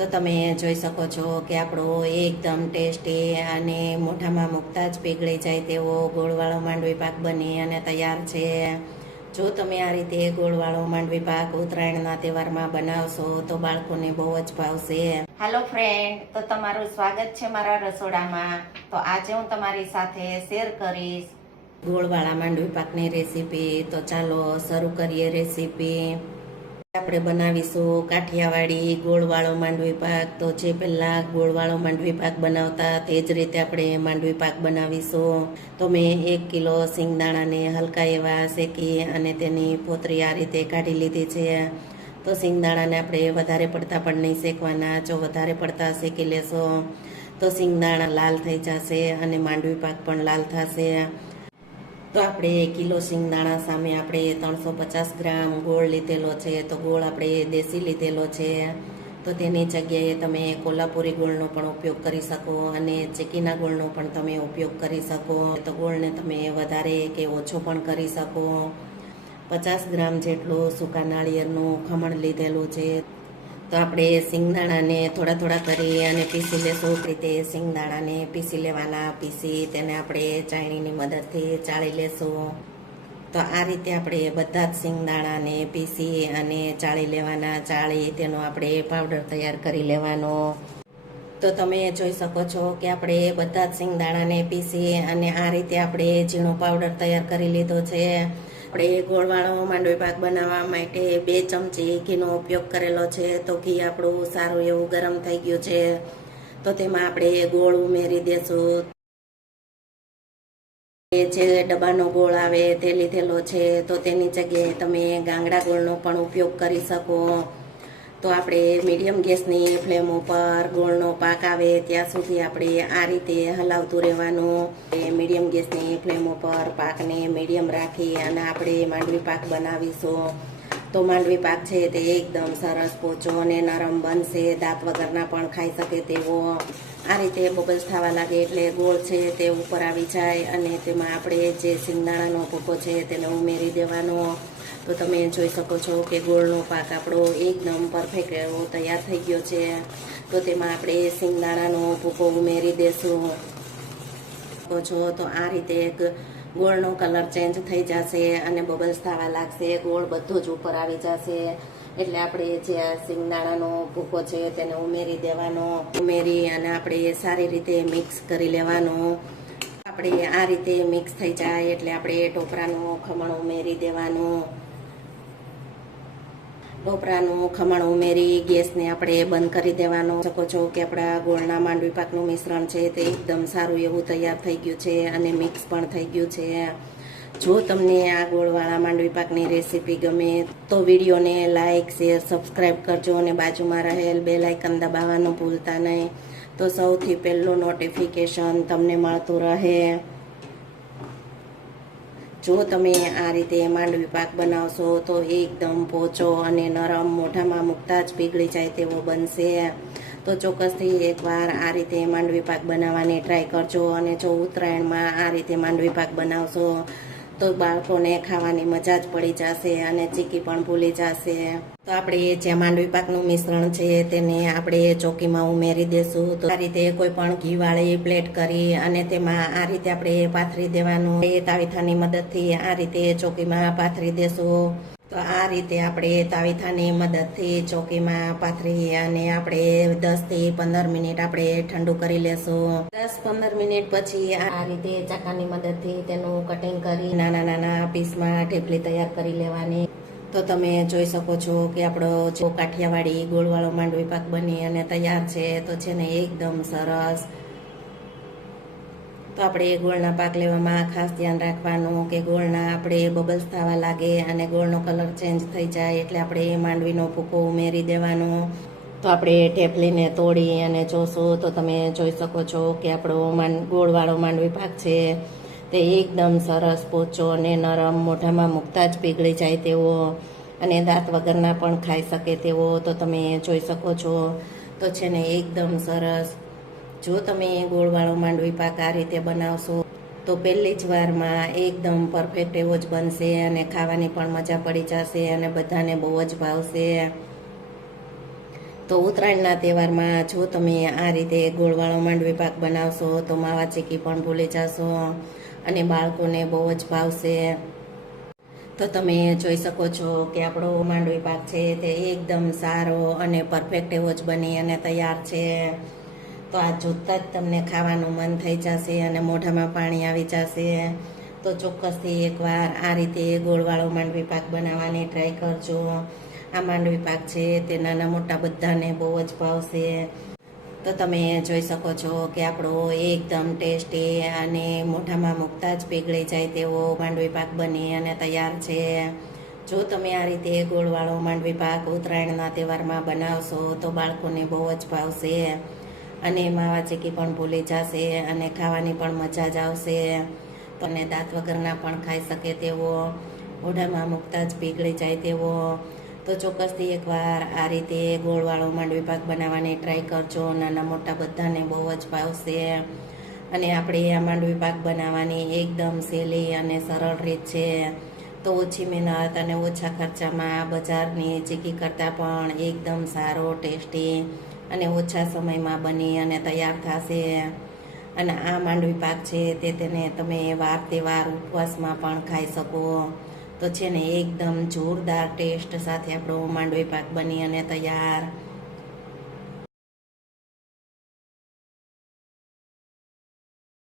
તો તમે જોઈ શકો છો કે આપણો એકદમ ટેસ્ટી અને મોઢામાં મૂકતા જ પીગળી જાય તેવો ગોળવાળો માંડવી પાક બની અને તૈયાર છે. જો તમે આ રીતે ગોળવાળો માંડવી પાક ઉત્તરાયણના તહેવારમાં બનાવશો તો બાળકોને બહુ જ ભાવશે. હાલો ફ્રેન્ડ તો તમારું સ્વાગત છે મારા રસોડામાં. તો આજે હું તમારી સાથે શેર કરીશ. ગોળવાળા માંડવી પાકની રેસીપી તો ચાલો શરૂ કરીએ રેસીપી આપણે બનાવીશું, કાઠિયાવાડી, ગોળવાળો માંડવી પાક. તો જે પહેલા ગોળવાળો માંડવી પાક બનાવતા તે જ રીતે આપણે માંડવી પાક બનાવીશું. તો મેં એક કિલો સિંગદાણાને હલકા એવા શેકી અને તેની પોતરી આ રીતે કાઢી લીધી છે. તો સિંગદાણાને આપણે વધારે પડતા પણ નહીં શેકવાના, જો વધારે પડતા શેકી લેશો તો સિંગદાણા લાલ થઈ જશે અને માંડવી પાક પણ લાલ થશે. તો આપણે કિલો સિંગદાણા સામે આપણે ત્રણસો પચાસ ગ્રામ ગોળ લીધેલો છે, તો ગોળ આપણે દેશી લીધેલો છે. તો તેની જગ્યાએ તમે કોલ્હાપુરી ગોળનો પણ ઉપયોગ કરી શકો અને ચીકીના ગોળનો પણ તમે ઉપયોગ કરી શકો. તો ગોળને તમે વધારે કે ઓછો પણ કરી શકો. પચાસ ગ્રામ જેટલું સૂકા નાળિયેરનું ખમણ લીધેલું છે. તો આપણે સિંગદાણાને થોડા થોડા કરી અને પીસી લેશું. રીતે સિંગદાણાને પીસી લેવાના, પીસી તેને આપણે ચાણીની મદદથી ચાળી લેશું. તો આ રીતે આપણે બધા જ સિંગદાણાને પીસી અને ચાળી લેવાના, ચાળી તેનો આપણે પાવડર તૈયાર કરી લેવાનો. તો તમે જોઈ શકો છો કે આપણે બધા જ સિંગદાણાને પીસી અને આ રીતે આપણે ઝીણો પાવડર તૈયાર કરી લીધો છે. આપણે ગોળવાળો માંડવી પાક બનાવવા માટે બે ચમચી ઘીનો ઉપયોગ કરેલો છે. તો ઘી આપણું સારું એવું ગરમ થઈ ગયું છે. તો તેમાં આપણે ગોળ ઉમેરી દેશું. જે ડબ્બાનો ગોળ આવે તે લીધેલો છે. તો તેની જગ્યાએ તમે ગાંગડા ગોળનો પણ ઉપયોગ કરી શકો. તો આપણે મીડિયમ ગેસની ફ્લેમ ઉપર ગોળનો પાક આવે ત્યાં સુધી આપણે આ રીતે હલાવતું રહેવાનું. મીડિયમ ગેસની ફ્લેમ ઉપર પાકને મીડિયમ રાખી અને આપણે માંડવી પાક બનાવીશું. તો માંડવી પાક છે તે એકદમ સરસ પોચો અને નરમ બનશે. દાંત વગરના પણ ખાઈ શકે તેવો. આ રીતે બબલ્સ થવા લાગે એટલે ગોળ છે તે ઉપર આવી જાય અને તેમાં આપણે જે સિંગદાણાનો ભૂકો છે તેને ઉમેરી દેવાનો. તો તમે જોઈ શકો છો કે ગોળનો પાક આપણો એકદમ પરફેક્ટ એવો તૈયાર થઈ ગયો છે. તો તેમાં આપણે સિંગદાણાનો ભૂકો ઉમેરી દેશું. છો તો આ રીતે એક ગોળનો કલર ચેન્જ થઈ જશે અને બબલ્સ થવા લાગશે. ગોળ બધો જ ઉપર આવી જશે. એટલે આપણે જે આ સિંગદાણાનો ભૂકો છે તેને ઉમેરી દેવાનો. ઉમેરી અને આપણે સારી રીતે મિક્સ કરી લેવાનો. આપણે આ રીતે મિક્સ થઈ જાય એટલે આપણે ટોપરાનું ખમણ ઉમેરી દેવાનું. ટોપરાનું ખમણ ઉમેરી, ગેસને આપણે બંધ કરી દેવાનો. શકો છો કે આપણા ગોળના માંડવી પાકનું મિશ્રણ છે તે એકદમ સારું એવું તૈયાર થઈ ગયું છે અને મિક્સ પણ થઈ ગયું છે. જો તમને આ ગોળવાળા માંડવી પાકની રેસીપી ગમે તો વિડીયોને લાઇક શેર સબસ્ક્રાઈબ કરજો અને બાજુમાં રહેલ બે લાઇકન દબાવવાનું ભૂલતા નહીં. તો સૌથી પહેલું નોટિફિકેશન તમને મળતું રહે. જો તમે આ રીતે માંડવી પાક બનાવશો તો એકદમ પોચો અને નરમ મોઢામાં મૂકતા જ પીગળી જાય તેવો બનશે. તો ચોક્કસથી એકવાર આ રીતે માંડવી પાક બનાવવાની ટ્રાય કરજો અને જો ઉત્તરાયણમાં આ રીતે માંડવી પાક બનાવશો તો બાળકોને ખાવાની મજા જ પડી જશે અને ચીકી પણ ભૂલી જશે. તો આપણે જે માંડવી પાકનું મિશ્રણ છે તેને આપણે ચોકીમાં ઉમેરી દેશું. તો આ રીતે કોઈ પણ ઘીવાળી પ્લેટ કરી અને તેમાં આ રીતે આપણે પાથરી દેવાનું. એ તાવીથાની મદદથી આ રીતે ચોકીમાં પાથરી દેશું. તો આ રીતે આપણે તાવીથાની મદદથી ચોકીમાં પાથરી અને આપણે દસથી પંદર મિનિટ આપણે ઠંડુ કરી લેશું. દસ પંદર મિનિટ પછી આ રીતે ચાકાની મદદથી તેનું કટિંગ કરી નાના નાના પીસમાં ઢેપલી તૈયાર કરી લેવાની. તો તમે જોઈ શકો છો કે આપણો જો કાઠિયાવાડી ગોળવાળો માંડવી પાક બની અને તૈયાર છે. તો છે ને એકદમ સરસ. તો આપણે ગોળના પાક લેવામાં ખાસ ધ્યાન રાખવાનું કે ગોળના આપણે બબલ્સ થવા લાગે અને ગોળનો કલર ચેન્જ થઈ જાય એટલે આપણે માંડવીનો ભૂકો ઉમેરી દેવાનો. તો આપણે ટેપલીને તોડી અને જોશું તો તમે જોઈ શકો છો કે આપણો માંડ, ગોળવાળો માંડવી પાક છે. તે એકદમ સરસ, પોચો અને નરમ, મોઢામાં મૂકતા જ પીગળી જાય તેવો અને દાંત વગરના પણ ખાઈ શકે તેવો તો તમે જોઈ શકો છો. તો છે ને એકદમ સરસ જો તમે ગોળવાળો માંડવી પાક આ રીતે બનાવશો, તો પહેલી જ વારમાં એકદમ પરફેક્ટ એવો જ બનશે અને ખાવાની પણ મજા પડી જશે અને બધાને બહુ જ ભાવશે. તો ઉત્તરાયણના તહેવારમાં જો તમે આ રીતે ગોળવાળો માંડવી પાક બનાવશો, તો માવા ચીકી પણ ભૂલી જશો અને બાળકોને બહુ જ ભાવશે. તો તમે જોઈ શકો છો કે આપણો માંડવી પાક છે તે એકદમ સારો અને પરફેક્ટ એવો જ બની અને તૈયાર છે. તો આ જોતા જ તમને ખાવાનું મન થઈ જશે અને મોઢામાં પાણી આવી જશે. તો ચોક્કસથી એકવાર આ રીતે ગોળવાળો માંડવી પાક બનાવવાની ટ્રાય કરજો. આ માંડવી પાક છે તે નાના મોટા બધાને બહુ જ ભાવશે. તો તમે જોઈ શકો છો કે આપણો એકદમ ટેસ્ટી અને મોઢામાં મૂકતા જ પીગળી જાય તેવો માંડવી પાક બની અને તૈયાર છે. જો તમે આ રીતે ગોળવાળો માંડવી પાક ઉત્તરાયણના તહેવારમાં બનાવશો તો બાળકોને બહુ જ ભાવશે. અને માવા ચીકી પણ ભૂલી જશે અને ખાવાની પણ મજા જ આવશે અને દાંત વગરના પણ ખાઈ શકે તેવો, ઓઢામાં મૂકતા જ પીગળી જાય તેવો. તો ચોક્કસથી એકવાર આ રીતે ગોળવાળો માંડવી પાક બનાવવાની ટ્રાય કરજો. નાના મોટા બધાને બહુ જ ભાવશે. અને આપણે આ માંડવી પાક બનાવવાની એકદમ સહેલી અને સરળ રીત છે. તો ઓછી મહેનત અને ઓછા ખર્ચામાં બજારની ચીકી કરતાં પણ એકદમ સારો, ટેસ્ટી અને ઓછા સમયમાં બની અને તૈયાર થશે. અને આ માંડવી પાક છે તે તેને તમે વાર તહેવાર ઉપવાસમાં પણ ખાઈ શકો. તો છે ને, એકદમ જોરદાર ટેસ્ટ સાથે આપણો માંડવી પાક બની અને તૈયાર.